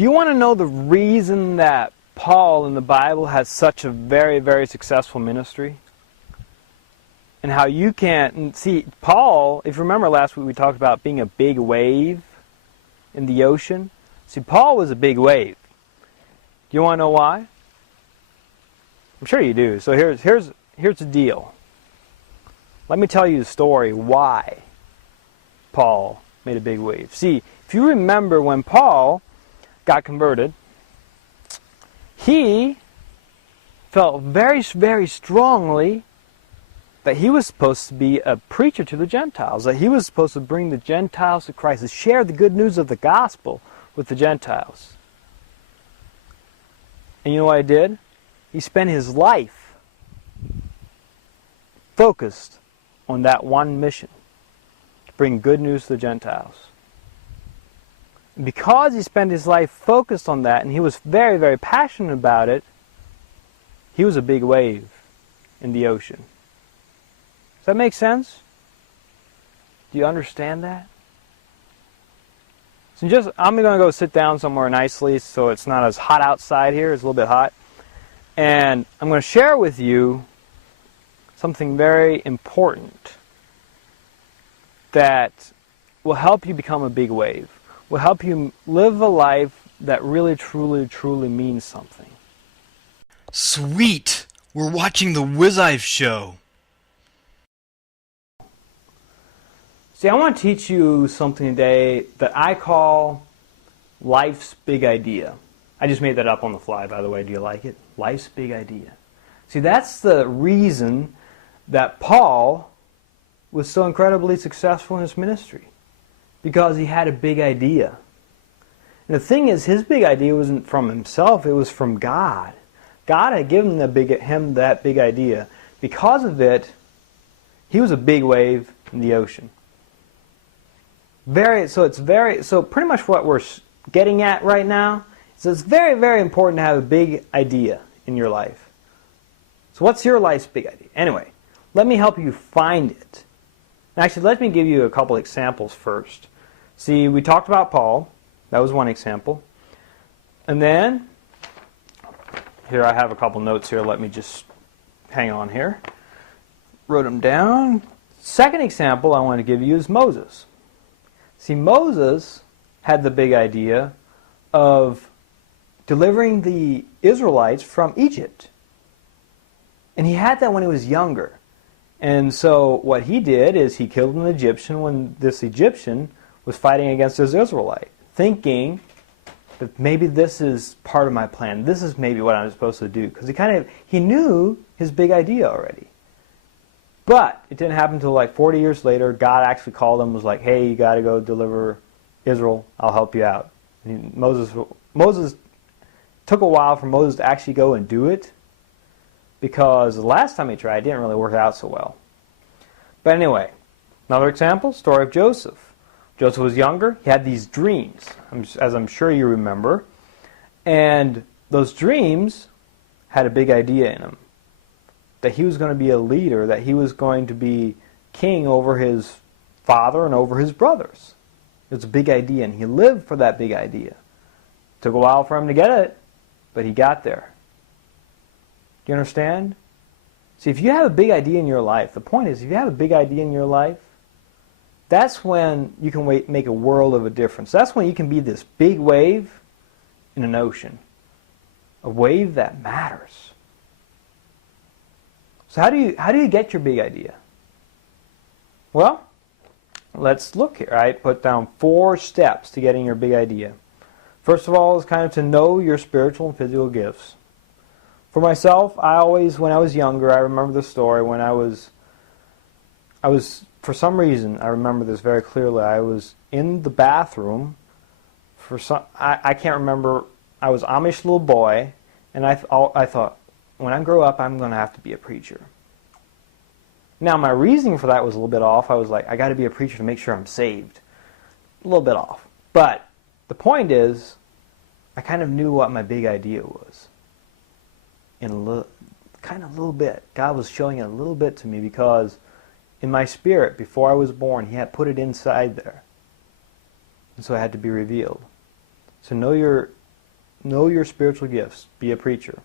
Do you want to know the reason that Paul in the Bible has such a very, very successful ministry? And how you can't see Paul, if you remember last week we talked about being a big wave in the ocean. See, Paul was a big wave. Do you want to know why? I'm sure you do. So here's the deal. Let me tell you the story why Paul made a big wave. See, if you remember when Paul got converted, he felt very, very strongly that he was supposed to be a preacher to the Gentiles, that he was supposed to bring the Gentiles to Christ, to share the good news of the gospel with the Gentiles. And you know what he did? He spent his life focused on that one mission, to bring good news to the Gentiles. And because he spent his life focused on that, and he was very, very passionate about it, he was a big wave in the ocean. Does that make sense? Do you understand that? So I'm going to go sit down somewhere nicely so it's not as hot outside here. It's a little bit hot. And I'm going to share with you something very important that will help you become a big wave, will help you live a life that really, truly, truly means something. Sweet! We're watching the Wizive show. See, I want to teach you something today that I call life's big idea. I just made that up on the fly, by the way. Do you like it? Life's big idea. See, that's the reason that Paul was so incredibly successful in his ministry. Because he had a big idea. And the thing is, his big idea wasn't from himself, it was from God. God had given him that big idea. Because of it, he was a big wave in the ocean. So pretty much what we're getting at right now is it's very, very important to have a big idea in your life. So what's your life's big idea? Anyway, let me help you find it. Actually, let me give you a couple examples first. See, we talked about Paul. That was one example. And then, here I have a couple notes here. Let me just hang on here. Wrote them down. Second example I want to give you is Moses. See, Moses had the big idea of delivering the Israelites from Egypt. And he had that when he was younger. And so what he did is he killed an Egyptian when this Egyptian was fighting against this Israelite, thinking that maybe this is part of my plan. This is maybe what I'm supposed to do. Because he knew his big idea already. But it didn't happen until like 40 years later. God actually called him and was like, hey, you got to go deliver Israel. I'll help you out. And Moses took a while for Moses to actually go and do it, because the last time he tried, it didn't really work out so well. But anyway, another example, story of Joseph. Joseph was younger. He had these dreams, as I'm sure you remember. And those dreams had a big idea in them. That he was going to be a leader, that he was going to be king over his father and over his brothers. It was a big idea, and he lived for that big idea. It took a while for him to get it, but he got there. Do you understand? See, if you have a big idea in your life, the point is, if you have a big idea in your life, that's when you can make a world of a difference. That's when you can be this big wave in an ocean. A wave that matters. So how do you get your big idea? Well, let's look here. I put down 4 steps to getting your big idea. First of all is kind of to know your spiritual and physical gifts. For myself, when I was younger, I remember the story when I was, for some reason, I remember this very clearly. I was in the bathroom I can't remember, I was Amish little boy, and I thought, when I grow up, I'm going to have to be a preacher. Now, my reasoning for that was a little bit off. I was like, I got to be a preacher to make sure I'm saved. A little bit off. But the point is, I kind of knew what my big idea was. In a little bit. God was showing it a little bit to me, because in my spirit, before I was born, He had put it inside there. And so it had to be revealed. So know your know your spiritual gifts, be a preacher.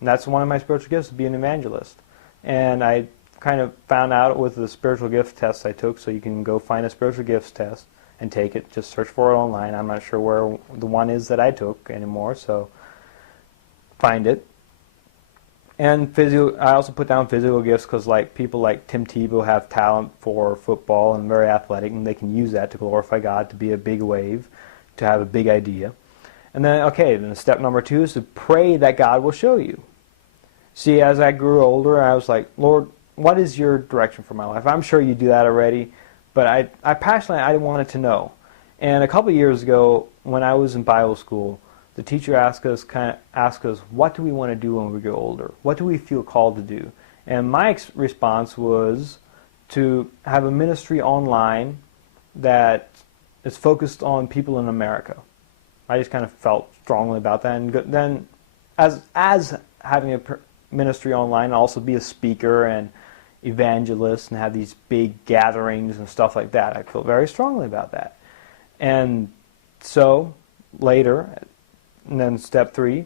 And that's one of my spiritual gifts, be an evangelist. And I kind of found out with the spiritual gift tests I took, so you can go find a spiritual gifts test and take it. Just search for it online. I'm not sure where the one is that I took anymore, so find it. And I also put down physical gifts because like people like Tim Tebow have talent for football and very athletic, and they can use that to glorify God, to be a big wave, to have a big idea. And then step number 2 is to pray that God will show you. See, as I grew older, I was like, Lord, what is your direction for my life? I'm sure you do that already, but I passionately wanted to know. And a couple of years ago, when I was in Bible school, the teacher asked us, what do we want to do when we grow older? What do we feel called to do? And my response was to have a ministry online that is focused on people in America. I just kind of felt strongly about that. And then as having a ministry online, also be a speaker and evangelist and have these big gatherings and stuff like that. I feel very strongly about that. And so later, and then step 3,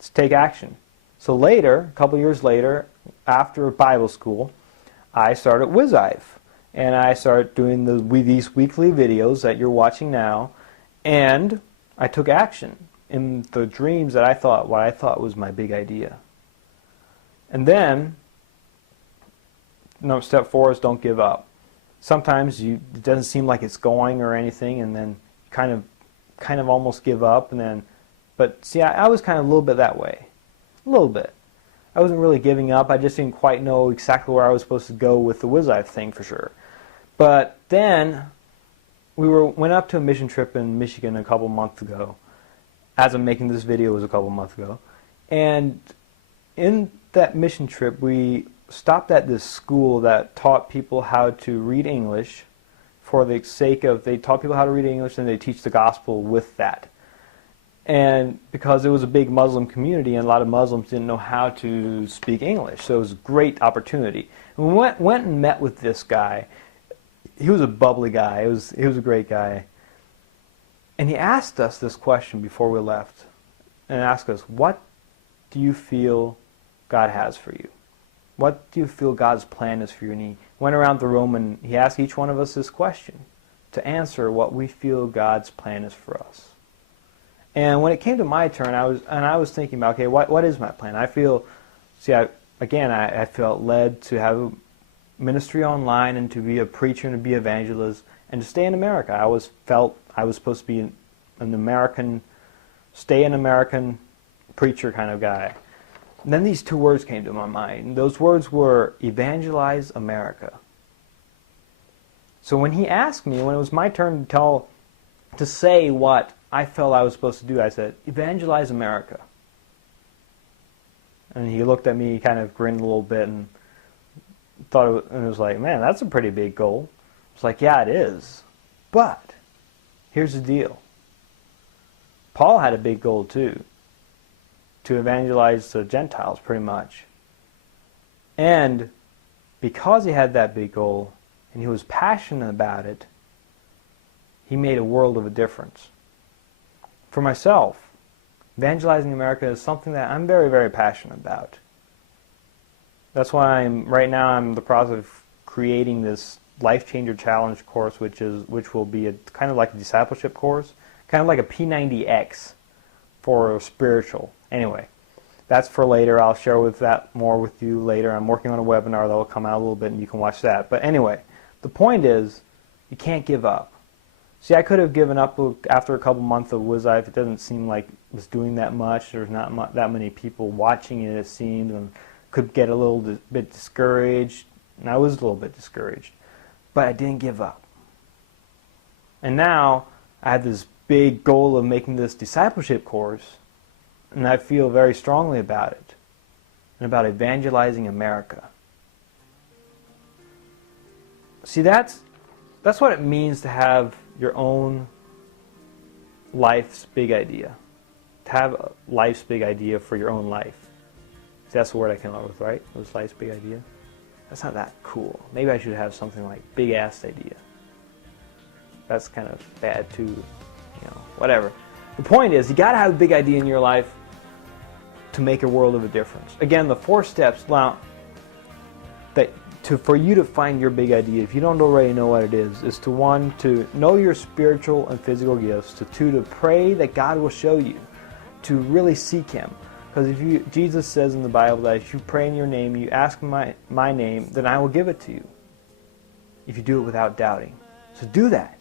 is take action. So later, a couple years later, after Bible school, I started WizIve. And I started doing these weekly videos that you're watching now. And I took action in the dreams that what I thought was my big idea. And then, step 4 is don't give up. Sometimes it doesn't seem like it's going or anything, and then you kind of almost give up, and then. But see, I was kind of a little bit that way. A little bit. I wasn't really giving up. I just didn't quite know exactly where I was supposed to go with the WizIve thing for sure. But then we went up to a mission trip in Michigan a couple months ago. As I'm making this video, it was a couple months ago. And in that mission trip, we stopped at this school that taught people how to read English for the sake of, they taught people how to read English and they teach the gospel with that. And because it was a big Muslim community and a lot of Muslims didn't know how to speak English, so it was a great opportunity. And we went and met with this guy. He was a bubbly guy. He was a great guy. And he asked us this question before we left. And asked us, what do you feel God has for you? What do you feel God's plan is for you? And he went around the room and he asked each one of us this question to answer what we feel God's plan is for us. And when it came to my turn, I was thinking about, okay, what is my plan? I felt led to have a ministry online and to be a preacher and to be an evangelist and to stay in America. I felt I was supposed to be an American, stay an American preacher kind of guy. And then these 2 words came to my mind. And those words were evangelize America. So when he asked me, when it was my turn to say what I felt I was supposed to do, I said, evangelize America. And he looked at me, kind of grinned a little bit, and thought it was like, man, that's a pretty big goal. I was like, yeah, it is. But here's the deal. Paul had a big goal too, to evangelize the Gentiles pretty much. And because he had that big goal, and he was passionate about it, he made a world of a difference. For myself, evangelizing America is something that I'm very, very passionate about. That's why right now I'm in the process of creating this Life Changer Challenge course, which will be kind of like a discipleship course, kind of like a P90X for spiritual. Anyway, that's for later. I'll share more with you later. I'm working on a webinar that will come out a little bit, and you can watch that. But anyway, the point is, you can't give up. See, I could have given up after a couple months of WizIve. It doesn't seem like it was doing that much. There's not that many people watching it seemed, and could get a little bit discouraged. And I was a little bit discouraged. But I didn't give up. And now I have this big goal of making this discipleship course, and I feel very strongly about it, and about evangelizing America. See, that's what it means to have your own life's big idea. To have life's big idea for your own life. See, that's the word I came up with, right? It was life's big idea. That's not that cool. Maybe I should have something like big ass idea. That's kind of bad too, whatever. The point is, you got to have a big idea in your life to make a world of a difference. Again, the 4 steps now for you to find your big idea, if you don't already know what it is to 1, to know your spiritual and physical gifts, to 2, to pray that God will show you, to really seek Him. Because Jesus says in the Bible that if you pray in your name, you ask my name, then I will give it to you. If you do it without doubting. So do that.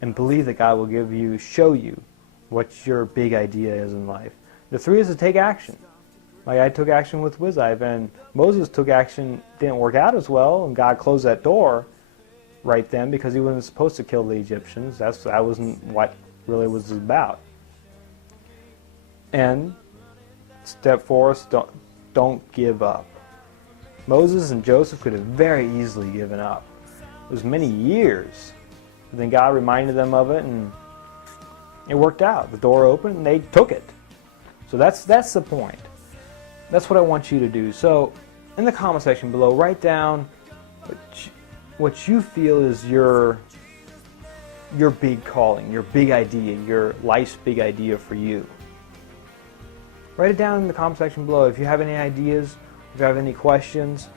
And believe that God will show you what your big idea is in life. The 3 is to take action. Like I took action with Wizive, and Moses took action, didn't work out as well, and God closed that door right then because he wasn't supposed to kill the Egyptians. That wasn't what really was about. And step 4 is don't give up. Moses and Joseph could have very easily given up. It was many years. But then God reminded them of it, and it worked out. The door opened, and they took it. So that's the point. That's what I want you to do. So in the comment section below, write down what you feel is your big calling, your big idea, your life's big idea for you. Write it down in the comment section below if you have any ideas, if you have any questions.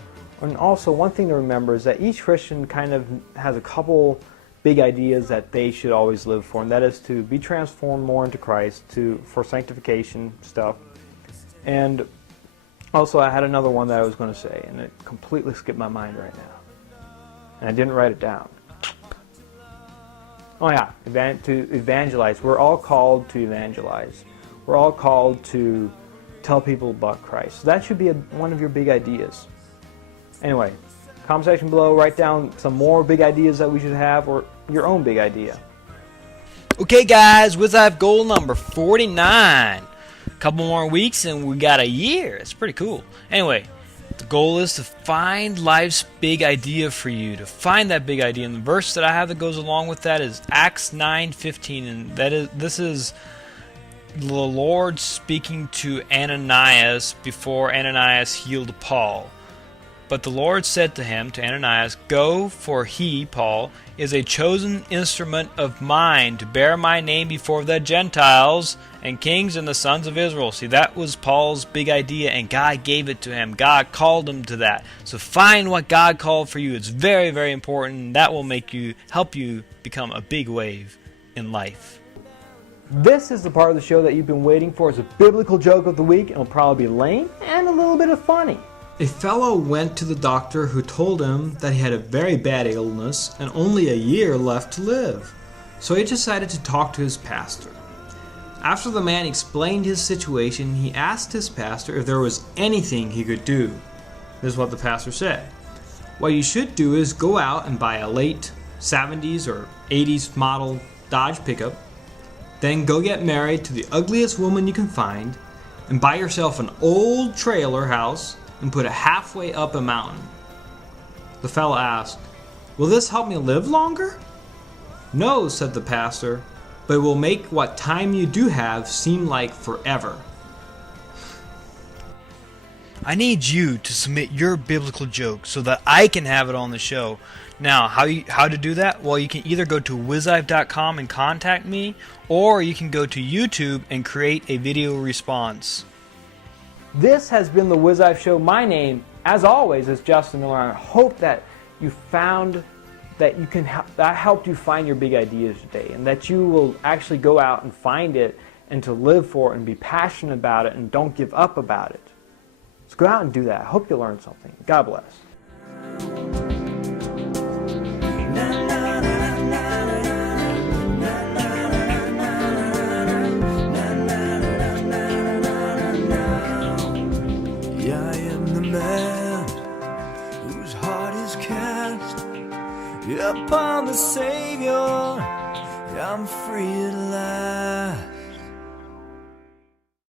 And also, one thing to remember is that each Christian kind of has a couple big ideas that they should always live for, and that is to be transformed more into Christ, for sanctification stuff. And also, I had another one that I was going to say, and it completely skipped my mind right now. And I didn't write it down. Oh yeah, to evangelize. We're all called to evangelize. We're all called to tell people about Christ. So that should be one of your big ideas. Anyway, comment section below, write down some more big ideas that we should have, or your own big idea. Okay guys, Wizive goal number 49. Couple more weeks and we got a year. It's pretty cool. Anyway, the goal is to find life's big idea for you. To find that big idea. And the verse that I have that goes along with that is Acts 9:15, and this is the Lord speaking to Ananias before Ananias healed Paul. But the Lord said to him, to Ananias, "Go, for he, Paul, is a chosen instrument of mine to bear my name before the Gentiles and kings and the sons of Israel." See, that was Paul's big idea, and God gave it to him. God called him to that. So find what God called for you. It's very, very important. That will help you become a big wave in life. This is the part of the show that you've been waiting for. It's a biblical joke of the week. It'll probably be lame and a little bit of funny. A fellow went to the doctor who told him that he had a very bad illness and only a year left to live. So he decided to talk to his pastor. After the man explained his situation, he asked his pastor if there was anything he could do. This is what the pastor said. "What you should do is go out and buy a late 70s or 80s model Dodge pickup, then go get married to the ugliest woman you can find, and buy yourself an old trailer house and put it halfway up a mountain." The fellow asked, "Will this help me live longer?" "No," said the pastor, "but it will make what time you do have seem like forever." I need you to submit your biblical joke so that I can have it on the show. Now, how to do that? Well, you can either go to wizive.com and contact me, or you can go to YouTube and create a video response. This has been the Wizive Show. My name, as always, is Justin Miller. I hope that you found that that helped you find your big ideas today, and that you will actually go out and find it and to live for it and be passionate about it and don't give up about it. So go out and do that. I hope you learned something. God bless. Upon the Savior, I'm free at last.